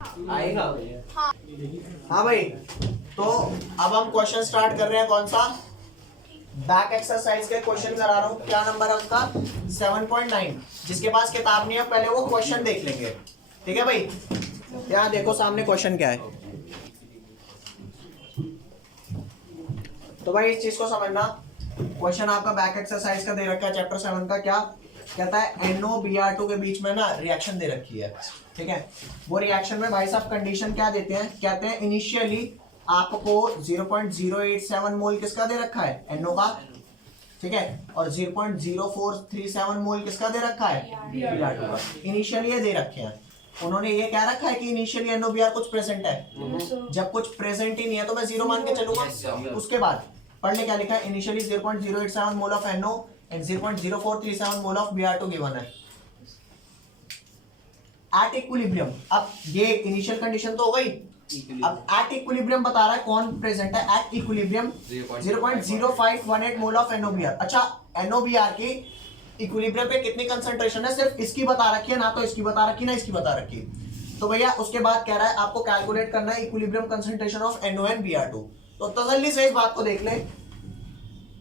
आएगा। हाँ भाई, तो अब हम क्वेश्चन स्टार्ट कर रहे हैं। कौन सा? बैक एक्सरसाइज के क्वेश्चन करा रहा हूँ। क्या नंबर है उसका? 7.9। जिसके पास किताब नहीं है पहले वो क्वेश्चन देख लेंगे, ठीक है भाई? यहाँ देखो सामने क्वेश्चन क्या है। तो भाई इस चीज को समझना, क्वेश्चन आपका बैक एक्सरसाइज का दे रखा है चैप्टर 7 का। क्या कहता है? NOBr2 के बीच में ना रिएक्शन दे रखी है, ठीक है? वो रिएक्शन में भाई साहब कंडीशन क्या देते हैं? कहते हैं इनिशियली आपको 0.087 मोल किसका दे रखा है? NO का, ठीक है? और 0.0437 मोल किसका दे रखा है? Br2 का। इनिशियली ये दे रखे हैं। उन्होंने ये क्या रखा है कि इनिशियली NOBr कुछ प्रेजेंट है। जब कुछ प्रेजेंट ही नहीं है तो मैं 0 मान के चलूंगा। उसके बाद पढ़ ले क्या लिखा है? Initially 0.087 mole of NO and 0.0437 mole of Br2 given है एट इक्विलिब्रियम। अब ये इनिशियल कंडीशन तो हो गई। अब एट इक्विलिब्रियम बता रहा है कौन प्रेजेंट है at equilibrium? 0.0518 mole of NOBr। अच्छा, NOBr की इक्विलिब्रियम पे कितनी कंसंट्रेशन है सिर्फ इसकी बता रखी है, ना तो इसकी बता रखी ना इसकी बता रखी। तो भैया उसके बाद कह रहा है आपको कैलकुलेट करना है equilibrium concentration of NO and Br2। तो तसल्ली से इस बात को देख ले,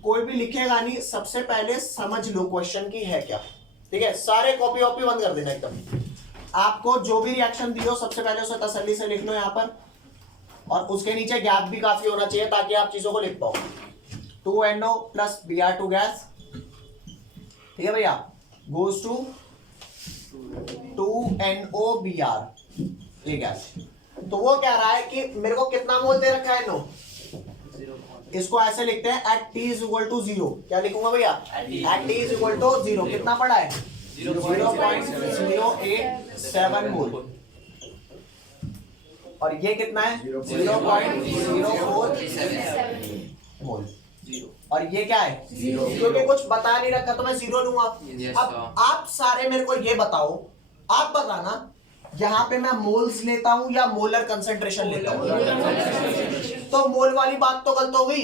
कोई भी लिखेगा नहीं, सबसे पहले समझ लो क्वेश्चन की है क्या, ठीक है? सारे कॉपी वॉपी बंद कर देना एकदम। आपको जो भी रिएक्शन दी हो सबसे पहले उसे तसल्ली से लिख लो यहाँ पर, और उसके नीचे गैप भी काफी होना चाहिए ताकि आप चीजों को लिख पाओ। 2NO प्लस Br2 गैस, ठीक है भैया, गोज टू 2NOBr ये गैस। तो वो कह रहा है कि मेरे को कितना मोल दे रखा है NO, इसको ऐसे लिखते हैं at T is equal to 0। क्या लिखूंगा भैया? At T is equal to 0। कितना पड़ा है? 0.087 मोल। और ये कितना है? 0.0437 मोल। और ये क्या है? क्योंकि कुछ बता नहीं रखा तो मैं 0 लूंगा। अब आप सारे मेरे को ये बताओ, आप बताना यहाँ पे मैं मोल्स लेता हूं या मोलर कंसंट्रेशन लेता हूं? तो मोल वाली बात तो गलत हो गई।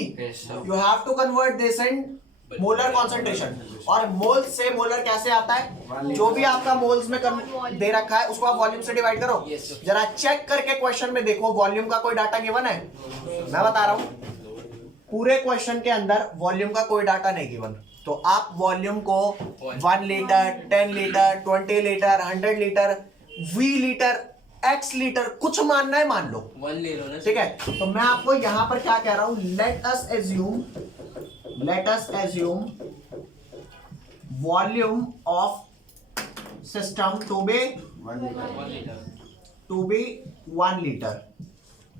You have to convert this in molar concentration. और मोल से मोलर कैसे आता है? जो भी आपका मोल्स में दे रखा है उसको आप वॉल्यूम से डिवाइड करो। जरा चेक करके क्वेश्चन में देखो वॉल्यूम का कोई डाटा गिवन है? मैं बता रहा हूं पूरे क्वेश्चन के अंदर वॉल्यूम का कोई डाटा नहीं गिवन। तो आप वॉल्यूम को 1 litre, 10 litre, 20 litre, 100 litre, V litre, X litre कुछ मानना है मान लो, 1 ले लो ना, ठीक है? तो मैं आपको यहां पर क्या कह रहा हूं, let us assume volume of system to be 1 litre.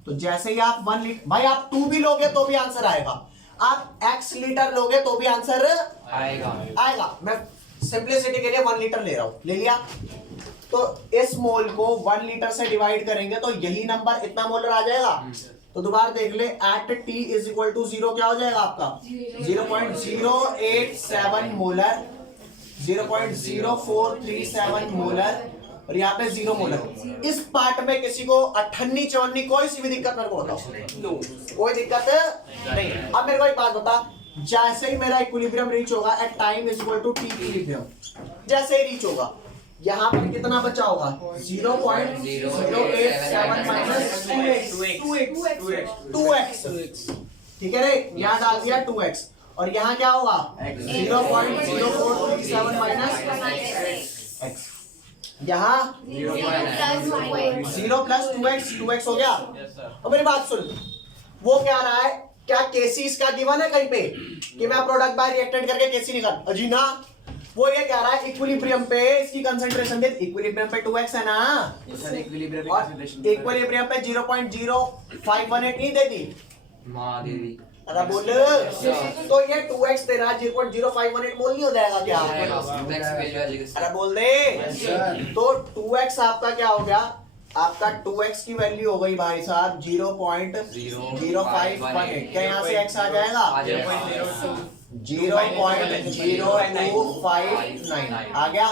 तो जैसे ही आप 1 लीटर, भाई आप 2 भी लोगे तो भी आंसर आएगा, आप X लीटर लोगे तो भी आंसर आएगा। मैं सिंपलिसिटी के लिए 1 लीटर ले रहा हूं, ले लिया। तो इस मोल को 1 लीटर से डिवाइड करेंगे तो यही नंबर इतना मोलर आ जाएगा। तो दोबारा देख ले, at T is equal to 0 क्या हो जाएगा आपका? 0.087 मोलर, 0.0437 मोलर, और यहाँ पे 0 मोलर। इस पार्ट में किसी को 58 54 कोई सी भी दिक्कत मेरे को बताओ? कोई दिक्कत नहीं। अब मेरे को एक बात बता, जैसे ही मेरा इक्विलिब्रियम रीच होगा at time is equal to T equilibrium, जैसे ही रीच होगा यहाँ पर कितना बचा होगा? 0.087 माइनस 2x, ठीक है रे? यहाँ डाल दिया 2x, और यहाँ क्या होगा? 0.0437 माइनस x। यहाँ 0 प्लस 2x हो गया। और मेरी बात सुन, वो क्या रहा है? क्या केसी इसका गिवन है कहीं पे कि मैं प्रोडक्ट बाय रिएक्टेड करके केसी निकाल? अजी ना, वो ये कह रहा है इक्विलिब्रियम पे इसकी कंसंट्रेशन दे। इक्विलिब्रियम पे 2x है ना, इक्विलिब्रियम पे 0.0518 नहीं देती? अरे बोल, तो ये 2x दे रहा है, 0.0518 मोल नहीं हो जाएगा क्या? अरे बोल दे। तो 2x आपका क्या हो गया? आपका 2x की वैल्यू हो गई भाई साहब 0.0518। क्या यहाँ से x आ जाएगा? 0.0259 आ गया।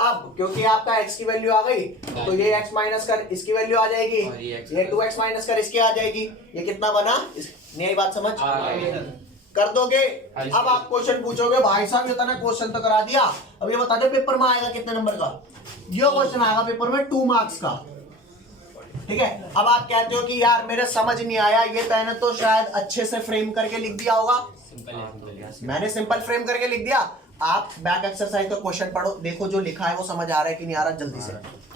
अब क्योंकि आपका x की वैल्यू आ गई तो ये x माइनस कर इसकी वैल्यू आ जाएगी, ये 2x माइनस कर इसकी आ जाएगी। ये कितना बना? नहीं आई बात समझ? कर दोगे? अब आप क्वेश्चन पूछोगे भाई साहब ये तो ना क्वेश्चन तो करा दिया, अब ये बता दे पेपर में आएगा कितने नंबर का? ये क्वेश्चन आएगा पेपर में 2 मार्क्स का। ठीक है। अब आप कहते हो कि यार मेरे समझ नहीं आया, ये मैंने तो शायद अच्छे से फ्रेम करके लिख दिया होगा। मैंने सिंपल फ्रेम करके लिख दिया। आप बैक एक्सरसाइज का क्वेश्चन पढ़ो, देखो जो लिखा है वो समझ आ रहा है कि नहीं आ रहा, जल्दी से।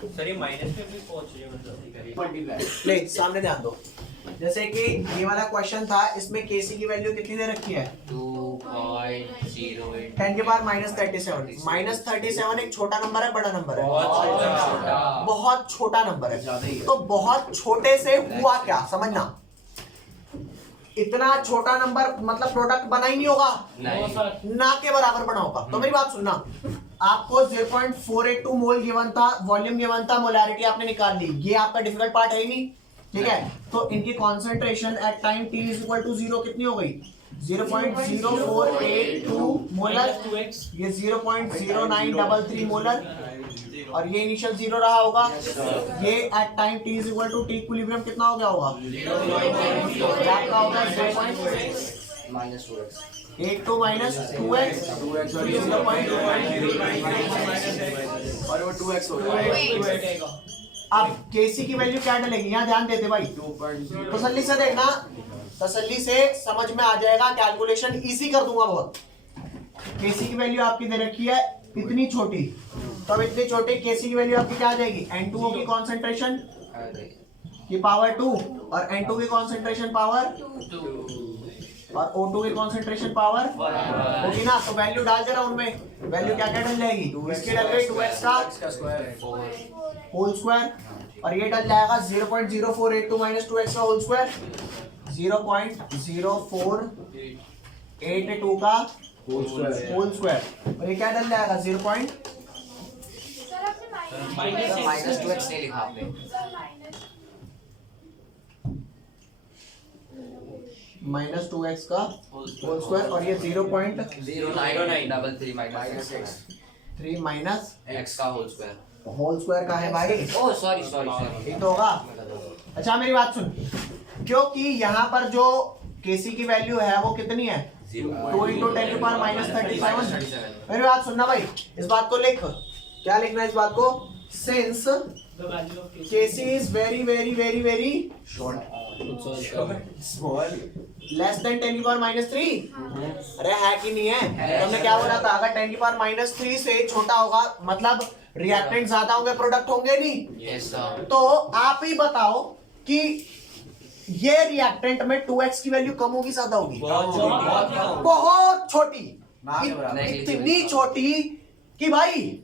सर ये माइनस में भी पहुंच रही है मतलब ले सामने ध्यान दो। जैसे कि ये वाला क्वेश्चन था, इसमें केसी की वैल्यू कितनी दे रखी है? 2.08 10 के पावर -37। -37 एक छोटा नंबर है, बड़ा नंबर है? बहुत छोटा नंबर है। तो बहुत छोटे से हुआ क्या, समझना। इतना छोटा नंबर मतलब प्रोडक्ट बना ही नहीं होगा, ना के बराबर बना होगा। तो मेरी बात सुनना, आपको 0.482 मोल गिवन था, वॉल्यूम गिवन था, मोलैरिटी आपने निकाल ली, ये आपका डिफिकल्ट पार्ट है ही नहीं, ठीक है। तो इनकी कॉन्सेंट्रेशन एट टाइम t = 0 कितनी हो गई? 0.0482 मोलर, ये 0.0933 मोलर, और ये इनिशियल 0 रहा होगा। ये एट टाइम t = इक्विलिब्रियम कितना हो गया होगा? आपका होगा -2x 82 - 2x, और वो 2x होगा। अब केसी की वैल्यू क्या डलेगी? यहाँ ध्यान देते भाई, तसल्ली से देखना, तसल्ली से समझ में आ जाएगा, कैलकुलेशन इजी कर दूंगा बहुत। केसी की वैल्यू आपकी दे रखी है इतनी छोटी, तो अब इतनी छोटी केसी की वैल्यू आपकी क्या आ जाएगी? N2O की कॉन्सेंट्रेशन की पावर 2 और N2 की कॉन्सेंट्रेशन पावर और O2 की कॉन्सेंट्रेशन पावर होगी ना। तो वैल्यू डाल दे रहा हूं उनमें, वैल्यू क्या क्या डल जाएगी? इसकी डल गई 2x का होल स्क्वायर, और ये डल जाएगा 0.0482 - 2x का होल स्क्वायर, 0.0482 का होल स्क्वायर, और ये क्या डल जाएगा? -2x नहीं लिखा आपने। -2x का होल स्क्वायर, और ये 0.0933 माइनस x का होल स्क्वायर। होल स्क्वायर का है भाई। ओह सॉरी ठीक तो होगा। अच्छा मेरी बात सुन, क्योंकि यहाँ पर जो केसी की वैल्यू है वो कितनी है? 2 × 10⁻⁻37। मेरी बात सुनना भाई, इस बात को लिख, क्या लिखना है इस बात को? Since KC is very very very very small less than 10⁻³ अरे है कि नहीं है? तुमने क्या बोला था? अगर 10⁻³ से छोटा होगा मतलब रिएक्टेंट ज्यादा होंगे, प्रोडक्ट होंगे नहीं। Yes sir. तो आप ही बताओ कि ये रिएक्टेंट में 2x की वैल्यू कम होगी ज्यादा होगी? बहुत छोटी, इतनी छोटी कि भाई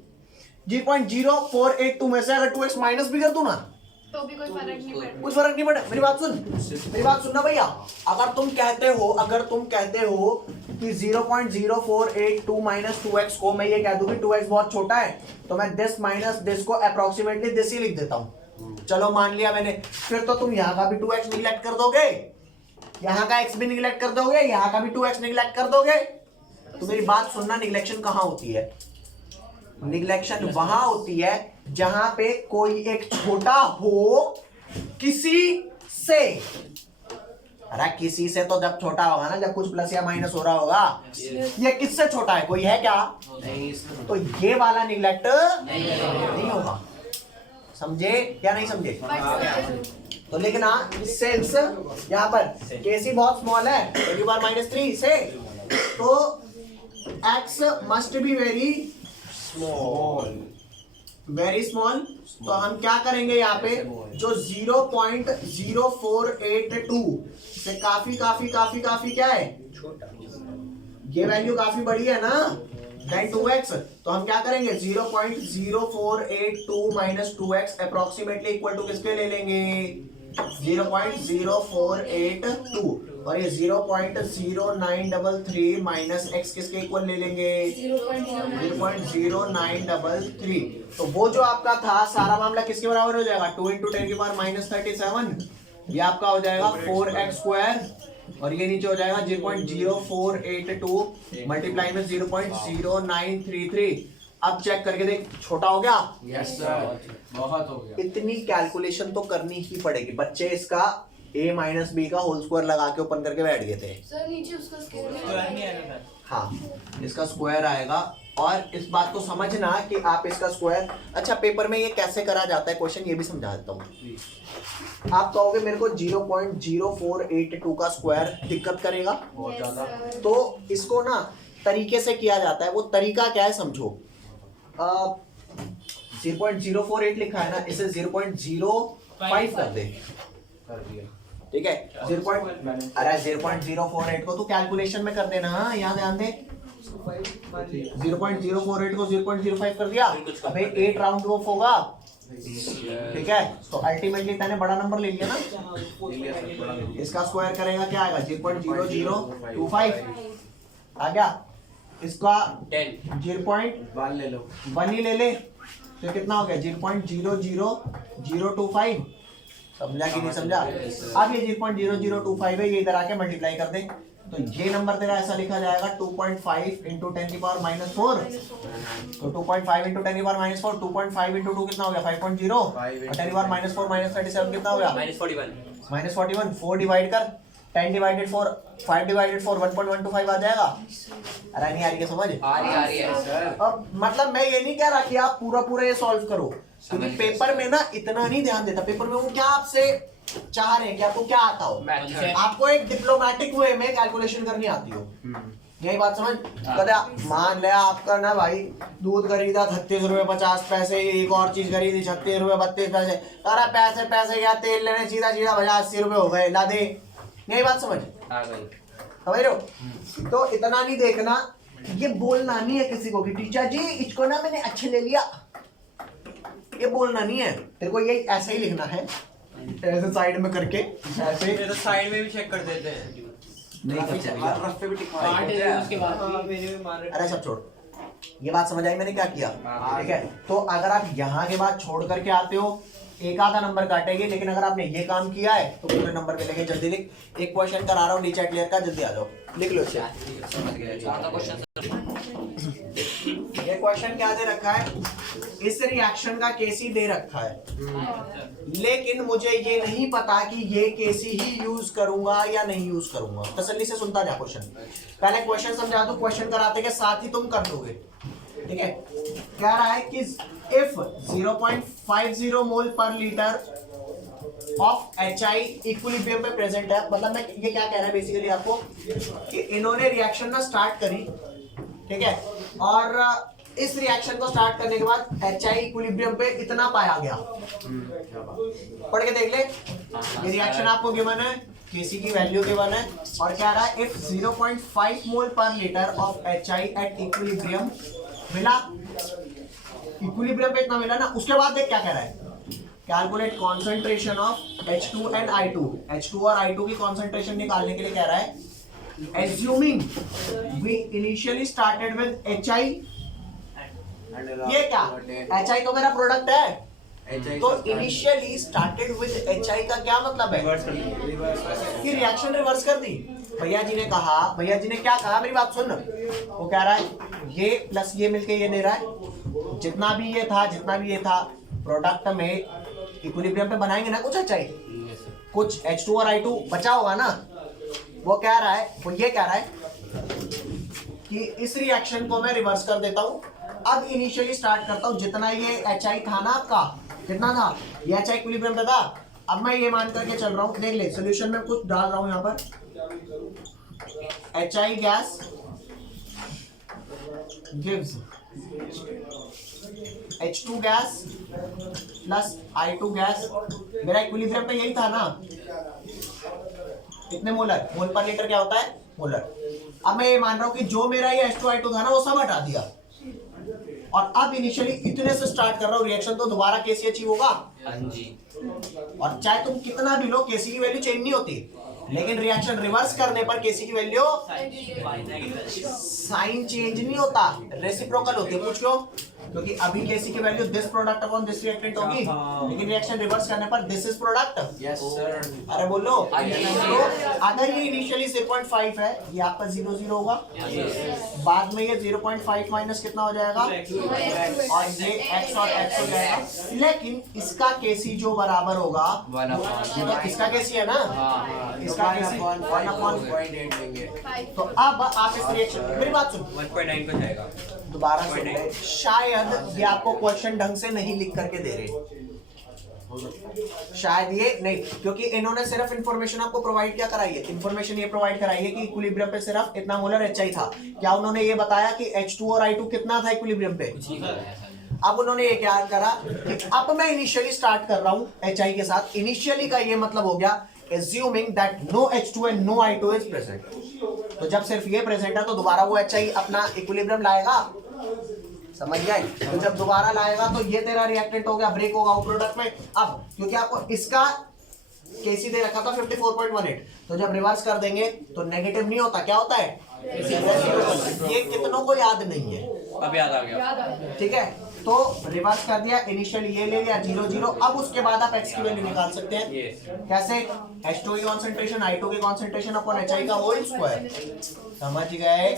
0.0482 में से अगर 2x माइनस भी कर दूं ना तो भी कोई फर्क नहीं पड़ता। कुछ फर्क नहीं पड़े। मेरी बात सुनना भैया, अगर तुम कहते हो कि 0.0482 - 2x को मैं ये कह दूं कि 2x बहुत छोटा है, तो मैं दिस माइनस दिस को अप्रोक्सीमेटली दिस ही लिख देता हूं। चलो मान लिया मैंने, फिर तो तुम यहाँ का भी 2x निगलेक्ट कर दोगे, यहाँ का x भी निगलेक्ट कर दोगे, यहाँ का भी 2x निगलेक्ट कर दोगे। तो मेरी बात सुनना, निगलेक्शन कहाँ होती है? निगलेक्शन वहां होती है जहां पे कोई एक छोटा हो किसी से। अरे किसी से तो जब छोटा होगा ना, जब कुछ प्लस या माइनस हो रहा होगा। ये किससे छोटा है? कोई है क्या? तो ये वाला निगलेक्ट नहीं होगा। समझे या नहीं समझे? तो लिखना सिंस यहाँ पर केसी बहुत स्मॉल है 10⁻³ से, तो x must be very small. तो हम क्या करेंगे यहाँ पे, जो 0.0482 से काफी क्या है, ये वैल्यू काफी बड़ी है ना देन 2x, तो हम क्या करेंगे 0.0482 - 2x अप्रोक्सीमेटली इक्वल टू किसके ले लेंगे? 0.0482, और ये 0.0933 माइनस x किसके इक्वल ले लेंगे? 0.0933। तो वो जो आपका था सारा मामला किसके बराबर हो जाएगा? 2 × 10⁻⁻37, ये आपका हो जाएगा 4x², और ये नीचे हो जाएगा 0.0482 मल्टीप्लाई में 0.0933। अब चेक करके देख, छोटा हो गया? यस सर, बहुत हो गया। इतनी कैलकुलेशन तो करनी ही पड़ेगी। बच्चे इसका a - b का होल स्क्वायर लगा के ओपन करके बैठ गए थे। सर नीचे उसका स्केल नहीं आएगा। हाँ, इसका स्क्वायर आएगा और इस बात को समझना कि आप इसका स्क्वायर, अच्छा पेपर में ये कैसे करा जाता है क्वेश्चन ये भी समझा देता हूँ। आप कहोगे मेरे को 0.0482 का स्क्वायर दिक्कत करेगा, बहुत ज्यादा। तो इसको ना तरीके से किया जाता है। वो तरीका क्या है समझो। 0.048 लिखा है ना, इसे 0.05 कर दे, कर दिया। ठीक है। 0.048 को तू कैलकुलेशन में कर देना, हाँ यहाँ ध्यान दे। 0.048 को 0.05 कर दिया, अबे 8 राउंड ऑफ होगा, ठीक है। तो अल्टीमेटली तूने बड़ा नंबर ले लिया ना, इसका स्क्वायर करेगा क्या आएगा 0.0025 आ गया। इसका 0.1 ले लो। ही ले ले तो कितना हो गया 0.00025, समझा कि नहीं समझा। अब ये 0.0025 है, ये इधर आके मल्टीप्लाई कर दे तो ये नंबर तेरा ऐसा लिखा जाएगा 2.5 इंटू 10 की पावर -4। तो 2.5 इंटू 10 की पावर -4, 2.5 इंटू 2 कितना हो गया 5.0 और 10 की पावर -4 -37 कितना हो गया -41। 4 डिवाइड कर, 10 डिवाइडेड 4 5 डिवाइडेड 4 1.125 आ जाएगा। अरे नहीं आ रही है समझ? आ रही है सर। अब मतलब मैं ये नहीं कह रहा कि आप पूरा ये सॉल्व करो, क्योंकि पेपर में ना इतना नहीं ध्यान देता। पेपर में वो क्या आपसे चाह रहे हैं कि आपको क्या आता हो, आपको एक डिप्लोमेटिक वे में कैलकुलेशन करनी आती हो। यही बात समझ। कदा मान ले आपका ना भाई दूध खरीदा 36 रुपए 50 पैसे, एक और चीज खरीदी 36 रुपए 32 पैसे, अरे पैसे क्या तेल लेने सीधा भजा 80 रुपए हो गए, ला दे। यही बात समझ समझ रहे हो। तो इतना नहीं देखना, ये बोलना नहीं है किसी को कि टीचर जी इसको ना मैंने अच्छे ले लिया, ये बोलना नहीं है। तेरे को ये ऐसे ही लिखना है, ऐसे साइड में करके ऐसे। तो साइड में भी चेक कर देते हैं, नहीं कर सकते। रफ पे भी टिक उसके बाद मेरे भी मार रहे। अरे सब छोड़, ये बात समझ आई मैंने क्या किया, ठीक है। तो अगर आप यहाँ के बाद छोड़ करके आते हो एक आधा नंबर काटेंगे, लेकिन अगर आपने ये काम किया है तो पूरे नंबर मिलेंगे। जल्दी लिख, एक क्वेश्चन करा रहा हूँ नीचे क्लियर का, जल्दी आ जाओ लिख लो इसे। ये क्वेश्चन क्या दे रखा है, इस रिएक्शन का केसी दे रखा है, लेकिन मुझे ये नहीं पता कि ये केसी ही यूज करूंगा या नहीं यूज करूंगा। तसल्ली से सुनता जा क्वेश्चन, पहले क्वेश्चन समझा दूं, क्वेश्चन कराते के साथ ही तुम कर दोगे, ठीक है। कह रहा है कि इफ 0.50 मोल पर लीटर ऑफ HI इक्विलिब्रियम पे प्रेजेंट है, मतलब मैं ये क्या कह रहा है बेसिकली आपको कि इन्होंने रिएक्शन ना स्टार्ट करी, ठीक है, और इस रिएक्शन को स्टार्ट करने के बाद HI इक्विलिब्रियम पे इतना पाया गया। पढ़ के देख ले, ये रिएक्शन आपको गिवन है, Kc की वैल्यू गिवन है, और क्या रहा है इफ 0.5 मोल पर litre of HI at equilibrium मिला, इक्विलिब्रियम पे इतना मिला ना। उसके बाद देख क्या कह रहा है, calculate concentration of H2 and I2। H2 और I2 की कॉन्सेंट्रेशन निकालने के लिए कह रहा है assuming we initially started with HI, ये क्या HI तो मेरा प्रोडक्ट है, तो इनिशियली स्टार्टेड विद HI का क्या मतलब है कि रिएक्शन रिवर्स कर दी। भैया जी ने कहा, भैया जी ने क्या कहा, मेरी बात सुन। वो कह रहा है ये प्लस ये मिलके ये दे रहा है, जितना भी ये था प्रोडक्ट में इक्विलिब्रियम पे बनाएंगे ना कुछ HI, कुछ H2 और I2 बचा होगा ना। वो कह रहा है, वो ये कह रहा है कि इस रिएक्शन को मैं रिवर्स कर देता हूँ। अब इनिशियली स्टार्ट करता हूँ, जितना ये HI था ना आपका, कितना था ये HI इक्विलिब्रियम पे था। अब मैं ये मान करके चल रहा हूँ, देख ले सॉल्यूशन में कुछ डाल रहा हूँ यहाँ पर, HI gas gives H2 gas plus I2 gas. मेरा इक्विलिब्रियम पे यही था ना, कितने मोलर, मोल पर लीटर क्या होता है मोलर। अब मैं ये मान रहा हूँ कि जो मेरा ये H2 I2 था ना वो सब हटा दिया, और अब इनिशियली इतने से स्टार्ट कर रहा हूँ रिएक्शन, तो दोबारा केसी अचीव होगा। और चाहे तुम कितना भी लो केसी की वैल्यू चेंज नहीं होती, लेकिन रिएक्शन रिवर्स करने पर केसी की वैल्यू साइन चेंज नहीं होता, रेसिप्रोकल होती है। पूछ क्यों? क्योंकि अभी केसी की value this product upon this reactant होगी, लेकिन रिएक्शन रिवर्स करने पर this is product. Yes sir. अरे बोलो, तो अगर ये इनिशियली 0.5 है, ये आपका 0 होगा, बाद में ये 0.5 माइनस कितना हो जाएगा, और ये x और x हो जाएगा, लेकिन इसका केसी जो बराबर होगा, इसका केसी है ना, इसका केसी 1/0.8 लेंगे। तो अब आप इस रिएक्शन, मेरी बात सुनो, 1.9 पे जाएगा। दोबारा सुनो, शायद ये आपको क्वेश्चन ढंग से नहीं लिख करके दे रहे, शायद ये नहीं, क्योंकि इन्होंने सिर्फ इंफॉर्मेशन आपको प्रोवाइड क्या कराई है, इंफॉर्मेशन ये प्रोवाइड कराई है कि इक्विलिब्रियम पे सिर्फ इतना मोलर HI था। क्या उन्होंने ये बताया कि H2 और I2 कितना था इक्विलिब्रियम पे? अब उन्होंने ये क्या करा कि अब मैं इनिशियली स्टार्ट कर रहा हूं HI के साथ। इनिशियली का ये मतलब हो गया assuming that no H2 and no I2 is present। तो जब सिर्फ ये प्रेजेंट है तो दोबारा वो HI अपना इक्विलिब्रियम लाएगा, समझ गए? तो जब दोबारा लाएगा तो ये तेरा रिएक्टेंट हो गया, ब्रेक होगा वो प्रोडक्ट में। अब क्योंकि आपको इसका केसी दे रखा था 54.18, तो जब रिवर्स कर देंगे तो नेगेटिव नहीं होता, क्या होता है? ये कितनों को याद नहीं है, अब याद आ गया। ठीक है? तो रिवर्स कर दिया, इनिशियली ये ले लिया 0 अब उसके बाद आप x की वैल्यू निकाल सकते हैं। कैसे? H2 की कॉन्सेंट्रेशन I2 की कॉन्सेंट्रेशन अपॉन HI का होल स्क्वायर, समझ गए?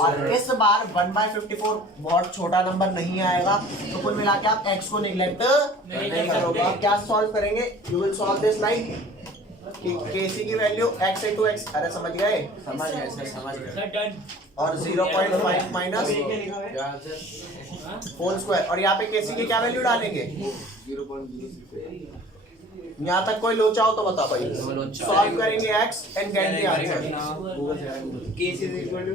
और इस बार 1/54 बहुत छोटा नंबर नहीं आएगा, तो कुल मिला के आप x को निगलेक्ट नहीं करोगे। आप क्या सॉल्व करेंगे? You will solve this like केसी की वैल्यू x into x, अरे समझ गए? समझ गए सर, समझ गए। और 0.5 माइनस होल स्क्वायर, और यहाँ पे केसी की क्या वैल्यू डालेंगे? 0.06। यहाँ तक कोई लोचा हो तो बता भाई, सॉल्व करेंगे x and get the answer. Case is equal to